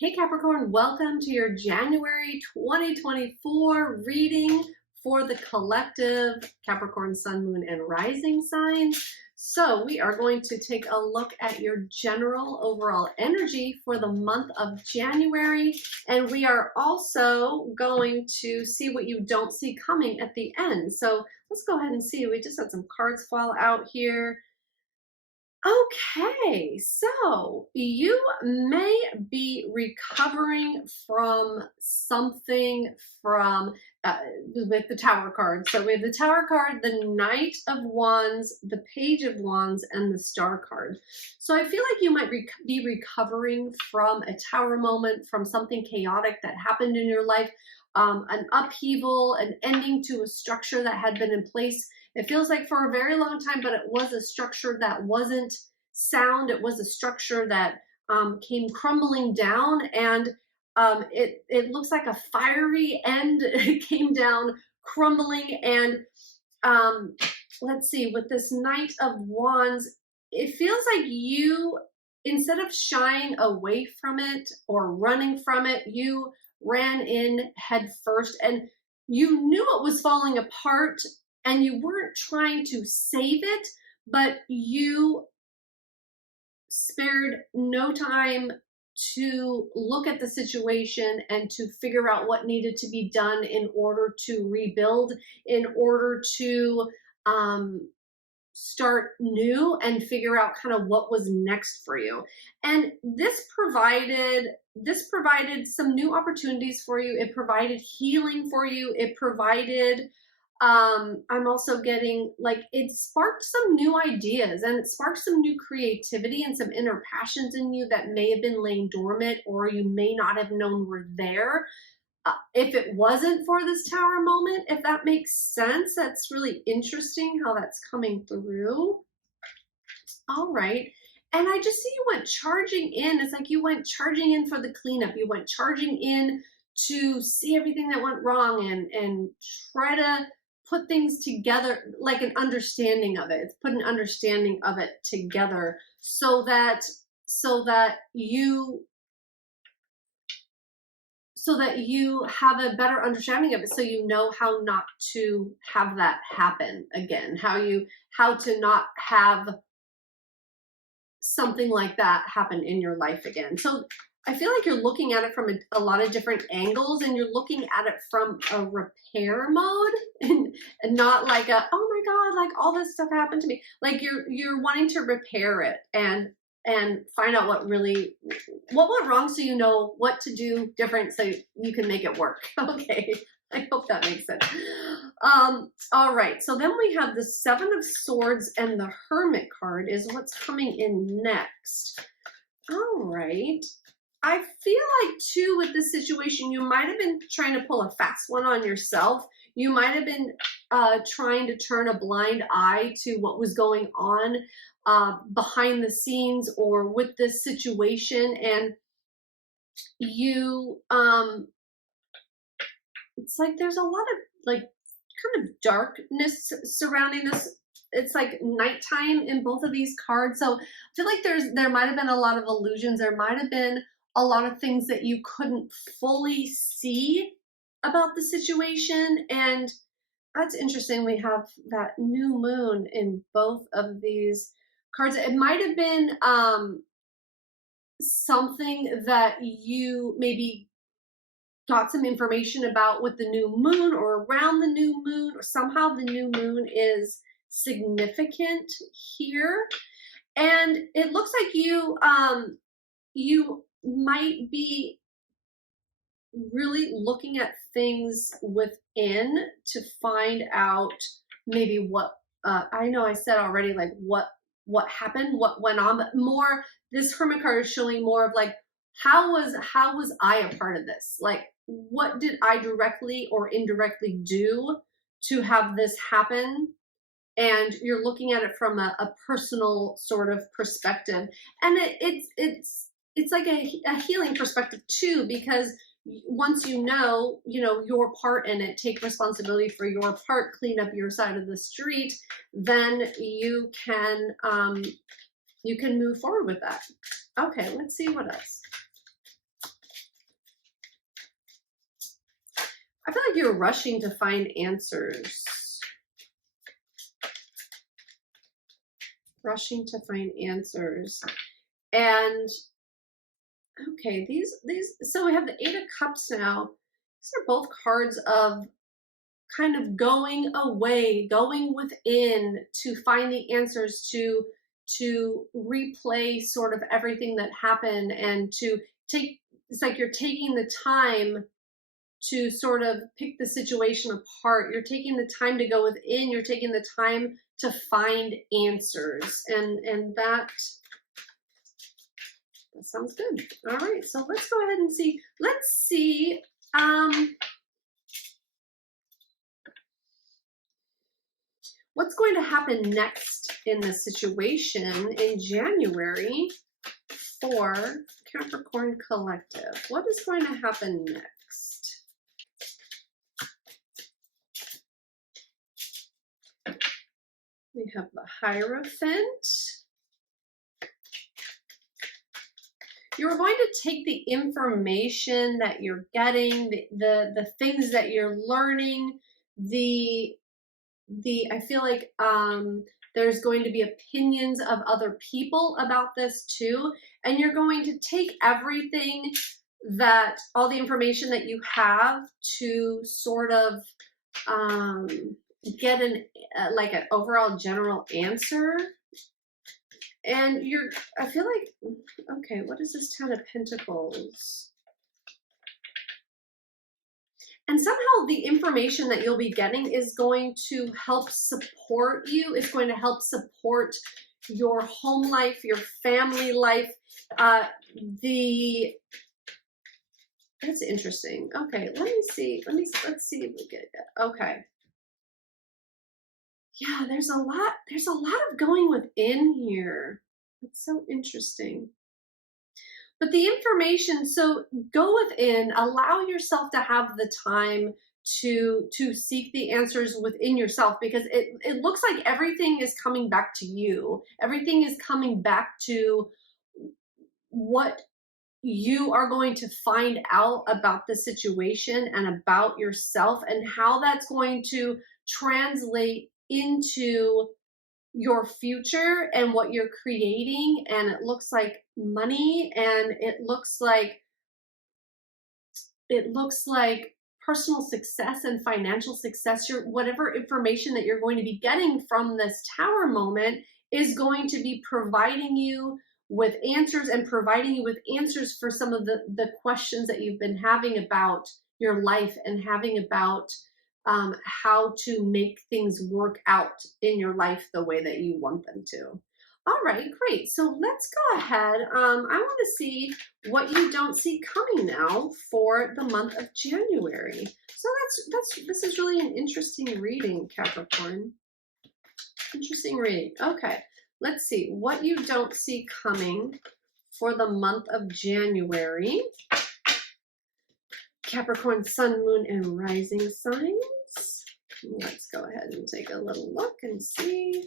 Hey Capricorn, welcome to your January 2024 reading for the collective Capricorn, Sun, Moon, and Rising signs. So we are going to take a look at your general overall energy for the month of January, and we are also going to see what you don't see coming at the end. So let's go ahead and see. We just had some cards fall out here. Okay, so you may be recovering from something from with the Tower card. So we have the Tower card, the Knight of Wands, the Page of Wands, and the Star card. So I feel like you might be recovering from a Tower moment, from something chaotic that happened in your life, an upheaval, an ending to a structure that had been in place. It feels like for a very long time, but it was a structure that wasn't sound. It was a structure that came crumbling down, and it looks like a fiery end. It came down crumbling, and let's see, with this Knight of Wands, it feels like you, instead of shying away from it or running from it, you ran in head first, and you knew it was falling apart, and you weren't trying to save it, but you spared no time to look at the situation and to figure out what needed to be done in order to rebuild, in order to start new and figure out kind of what was next for you. And this provided some new opportunities for you. It provided healing for you. It provided I'm also getting like it sparked some new ideas, and it sparked some new creativity and some inner passions in you that may have been laying dormant, or you may not have known were there if it wasn't for this Tower moment, if that makes sense. That's really interesting how that's coming through. All right. And I just see you went charging in. It's like you went charging in for the cleanup. You went charging in to see everything that went wrong and try to put things together, like an understanding of it. It's put an understanding of it together so that you have a better understanding of it, so you know how not to have that happen again, how to not have something like that happen in your life again. So I feel like you're looking at it from a lot of different angles, and you're looking at it from a repair mode and not like a, oh my God, like all this stuff happened to me. Like you're wanting to repair it and find out what went wrong, so you know what to do different so you can make it work. Okay, I hope that makes sense. All right, so then we have the Seven of Swords, and the Hermit card is what's coming in next. All right. I feel like too with this situation, you might have been trying to pull a fast one on yourself. You might have been trying to turn a blind eye to what was going on behind the scenes or with this situation, and you it's like there's a lot of like kind of darkness surrounding this. It's like nighttime in both of these cards, so I feel like there might have been a lot of illusions. There might have been a lot of things that you couldn't fully see about the situation, and that's interesting. We have that new moon in both of these cards. It might have been something that you maybe got some information about with the new moon or around the new moon, or somehow the new moon is significant here. And it looks like you might be really looking at things within to find out maybe what I know I said already, like what happened, what went on, but more this Hermit card is showing more of like how was I a part of this? Like what did I directly or indirectly do to have this happen? And you're looking at it from a personal sort of perspective, and it's like a healing perspective too, because once you know your part in it, take responsibility for your part, clean up your side of the street, then you can move forward with that. Okay, let's see what else. you're rushing to find answers. Rushing to find answers. And okay, so we have the Eight of Cups now. These are both cards of kind of going away, going within to find the answers, to replay sort of everything that happened, and to take, it's like you're taking the time to sort of pick the situation apart. You're taking the time to go within, you're taking the time to find answers. And that sounds good. All right, so let's go ahead and see. Let's see. What's going to happen next in this situation in January for Capricorn Collective? What is going to happen next? We have the Hierophant. You're going to take the information that you're getting, the things that you're learning, I feel like there's going to be opinions of other people about this too, and you're going to take everything, all the information that you have, to sort of get like an overall general answer. And I feel like, okay, what is this Ten of Pentacles? And somehow the information that you'll be getting is going to help support you. It's going to help support your home life, your family life. That's interesting. Okay, let me see. Let's see if we get it. Okay. Yeah, there's a lot of going within here. It's so interesting. But the information, so go within, allow yourself to have the time to seek the answers within yourself, because it looks like everything is coming back to you. Everything is coming back to what you are going to find out about the situation and about yourself, and how that's going to translate into your future and what you're creating. And it looks like money, and it looks like personal success and financial success. Whatever information that you're going to be getting from this Tower moment is going to be providing you with answers, and providing you with answers for some of the questions that you've been having about your life, and having about how to make things work out in your life the way that you want them to. All right, great. So let's go ahead. I want to see what you don't see coming now for the month of January. So this is really an interesting reading, Capricorn. Interesting reading. Okay, let's see what you don't see coming for the month of January. Capricorn, Sun, Moon, and Rising signs. Let's go ahead and take a little look and see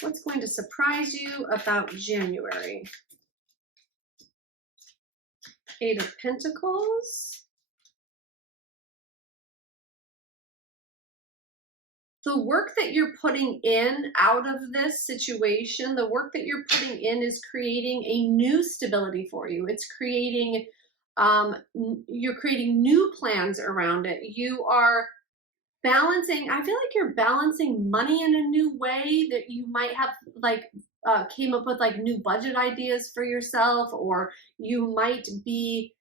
what's going to surprise you about January. Eight of Pentacles. The work that you're putting in out of this situation, the work that you're putting in is creating a new stability for you. It's creating, you're creating new plans around it. You are balancing, I feel like you're balancing money in a new way, that you might have like came up with like new budget ideas for yourself, or you might be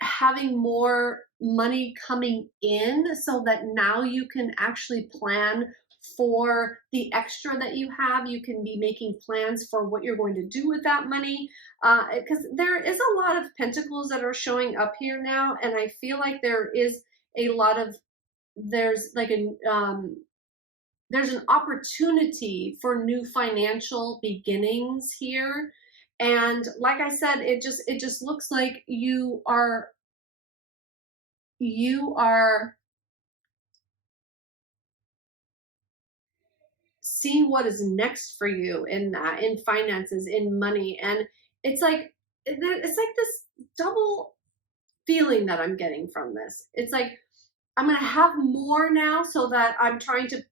having more money coming in, so that now you can actually plan for the extra that you have. You can be making plans for what you're going to do with that money, because there is a lot of pentacles that are showing up here now, and I feel like there is a lot of, there's like there's an opportunity for new financial beginnings here. And like I said, it just looks like you are seeing what is next for you in that, in finances, in money. And it's like this double feeling that I'm getting from this. It's like I'm going to have more now so that I'm trying to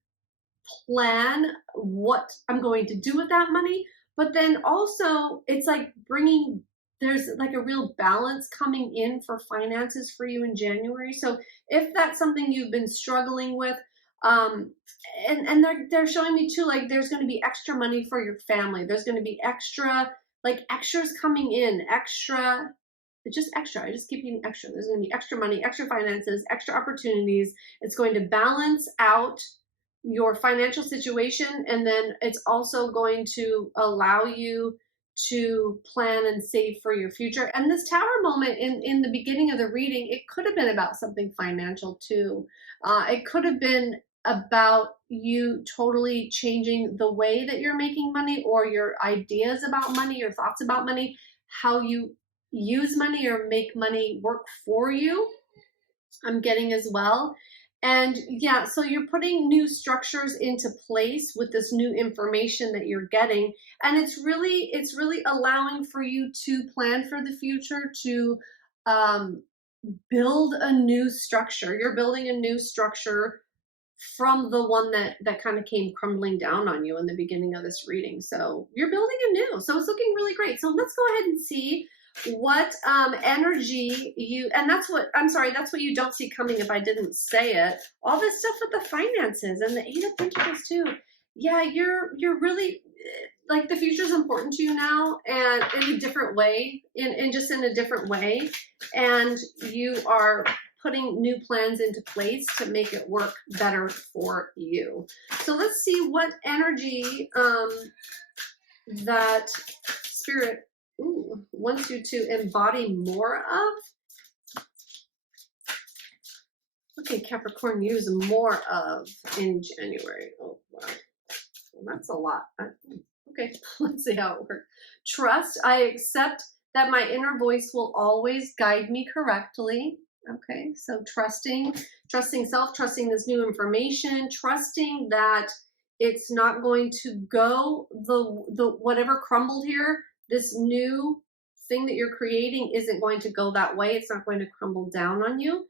plan what I'm going to do with that money. But then also, it's like there's like a real balance coming in for finances for you in January. So if that's something you've been struggling with, um, and they're showing me too, like there's going to be extra money for your family. There's going to be extras coming in, just extra. I just keep getting extra. There's going to be extra money, extra finances, extra opportunities. It's going to balance out your financial situation, and then it's also going to allow you to plan and save for your future. And this tower moment in the beginning of the reading, it could have been about something financial too. It could have been about you totally changing the way that you're making money, or your ideas about money, your thoughts about money, how you use money or make money work for you. I'm getting as well. And yeah, so you're putting new structures into place with this new information that you're getting. And it's really allowing for you to plan for the future, to um, build a new structure. You're building a new structure from the one that kind of came crumbling down on you in the beginning of this reading. So you're building a new. So it's looking really great. So let's go ahead and see what energy you, and that's what you don't see coming if I didn't say it. All this stuff with the finances and the Eight of Pentacles too. Yeah, you're really like the future is important to you now, and in a different way, in just in a different way, and you are putting new plans into place to make it work better for you. So let's see what energy that Spirit wants you to embody more of. Okay, Capricorn, use more of in January. Oh, wow. Well, that's a lot. Okay, let's see how it works. Trust. I accept that my inner voice will always guide me correctly. Okay, so trusting self, trusting this new information, trusting that it's not going to go the whatever crumbled here, this new thing that you're creating isn't going to go that way. It's not going to crumble down on you.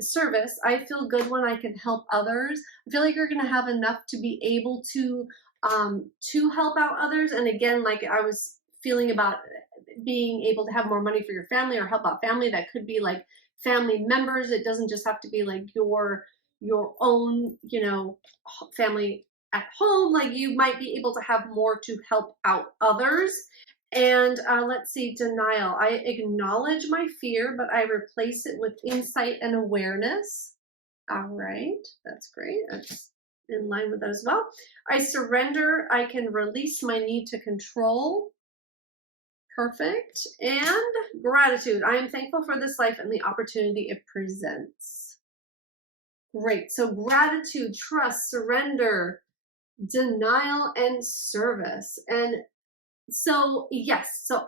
Service. I feel good when I can help others. I feel like you're going to have enough to be able to help out others. And again, like I was feeling about being able to have more money for your family or help out family, that could be like family members. It doesn't just have to be like your own, family at home. Like you might be able to have more to help out others. And let's see, denial. I acknowledge my fear, but I replace it with insight and awareness. All right, that's great. That's in line with that as well. I surrender. I can release my need to control. Perfect. And gratitude. I am thankful for this life and the opportunity it presents. Great. So gratitude, trust, surrender, denial, and service. And so yes, so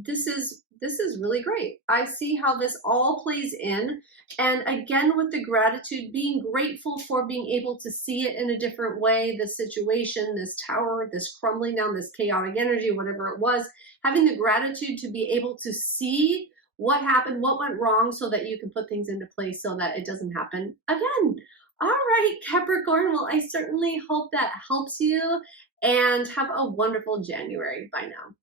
this is really great. I see how this all plays in. And again, with the gratitude, being grateful for being able to see it in a different way, the situation, this tower, this crumbling down, this chaotic energy, whatever it was, having the gratitude to be able to see what happened, what went wrong, so that you can put things into place so that it doesn't happen again. All right, Capricorn. Well, I certainly hope that helps you, and have a wonderful January. Bye now.